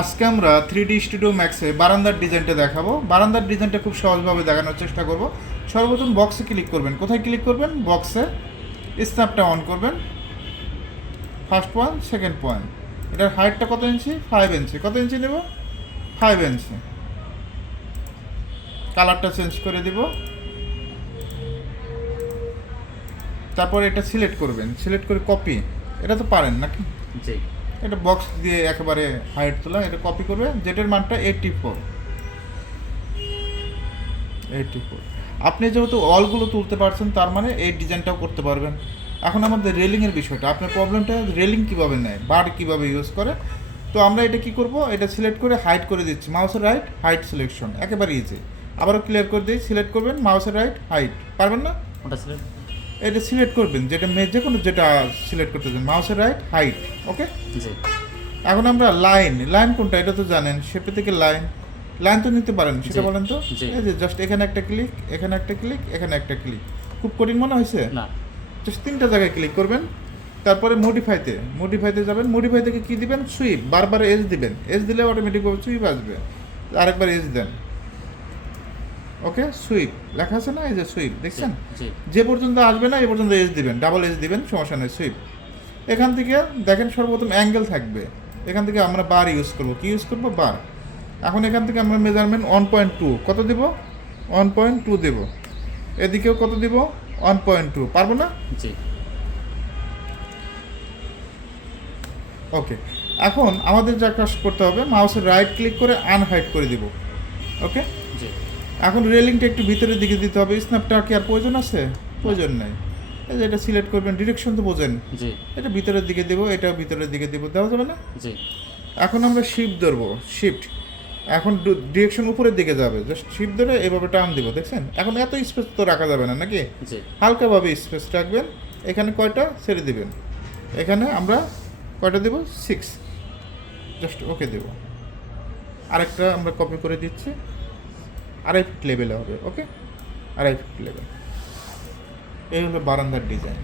আজকে আমরা 3D studio ম্যাক্সে বারান্দার ডিজাইনটা দেখাবো। বারান্দার ডিজাইনটা খুব সহজভাবে দেখানোর চেষ্টা করব। সর্বপ্রথম বক্সে ক্লিক করবেন। কোথায় ক্লিক করবেন? বক্সে স্ন্যাপটা অন করবেন। First point, second point. এটার হাইটটা কত ইঞ্চি? 5 ইঞ্চি। কত ইঞ্চি নেব? 5 ইঞ্চি। কালারটা চেঞ্জ করে দিব। তারপর এটা সিলেক্ট করবেন, সিলেক্ট করে কপি। এটা তো পারেন নাকি? জি। এটা বক্স দিয়ে একেবারে হাইট তোলা, এটা কপি করবে। যেটার মানটা 84। আপনি যেহেতু অলগুলো তুলতে পারছেন, তার মানে এই ডিজাইনটাও করতে পারবেন। এখন আমাদের রেলিংয়ের বিষয়টা, আপনার প্রবলেমটা রেলিং কীভাবে নেয়, বার কীভাবে ইউজ করে। তো আমরা এটা কি করব, এটা সিলেক্ট করে হাইট করে দিচ্ছি। মাউসের রাইট হাইট সিলেকশন, একেবারে ইজি। আবারও ক্লিয়ার করে দিই, সিলেক্ট করবেন, মাউসের রাইট হাইট। পারবেন না? ওটা ছিল। এটা সিলেক্ট করবেন, যেটা যে কোনো যেটা সিলেক্ট করতে চান, মাউসের রাইট হাইট। ওকে। জি। এখন আমরা লাইন কোনটা এটা তো জানেন, শেপে থেকে লাইন তো নিতে পারেন, সেটা জি, বলেন তো। জি। এই যে জাস্ট এখানে একটা ক্লিক, এখানে একটা ক্লিক, এখানে একটা ক্লিক। খুব কঠিন মনে হয়েছে? না। জাস্ট 3টা জায়গায় ক্লিক করবেন। তারপরে মডিফাইতে যাবেন। মডিফাই থেকে কী দিবেন? সুইপ। বারবার এজ দিবেন, এজ দিলে অটোমেটিকভাবে সুইপ আসবে। আরেকবার এজ দেন। ওকে, সুইপ লেখা আছে না, এই যে সুইপ দেখছেন। জি। যে পর্যন্ত আসবে না এ পর্যন্ত এজ দিবেন, ডাবল এজ দিবেন, সমস্যা নেই, সুইপ। এখান থেকে দেখেন সর্বপ্রথম অ্যাঙ্গেল থাকবে। এখান থেকে আমরা বার ইউজ করব। কি ইউজ করব? বার। এখন এখান থেকে আমরা মেজারমেন্ট 1.2 কত দিব? 1.2 দেব। এদিকেও কত দিব? 1.2। পারবো না? জি। ওকে। এখন আমাদের যা কাজ করতে হবে, মাউসের রাইট ক্লিক করে আনহাইড করে দিব। ওকে। জি। এখন রেলিংটা একটু ভিতরের দিকে দিতে হবে। স্ন্যাপটা কি আর প্রয়োজন আছে? প্রয়োজন নাই। এই যে এটা সিলেক্ট করবেন, ডিরেকশন তো বোঝেন। জি। এটা ভিতরের দিকে দেবো, এটা ভিতরের দিকে দেবো, দেওয়া যাবে না? জি। এখন আমরা শিফট ধরবো, শিফট। এখন ডিরেকশন উপরের দিকে যাবে, জাস্ট শিফট ধরে এভাবে টান দিব, দেখছেন। এখন এত স্পেস তো রাখা যাবে না নাকি? জি। হালকাভাবে স্পেস রাখবেন। এখানে কয়টা ছেড়ে দিবেন। এখানে আমরা কয়টা দেব? 6। জাস্ট ওকে দেব। আরেকটা আমরা কপি করে দিচ্ছি, 2.5 ফিট লেভেলে হবে। ওকে, 2.5 ফিট লেভেল। এই হলো বারান্দার ডিজাইন।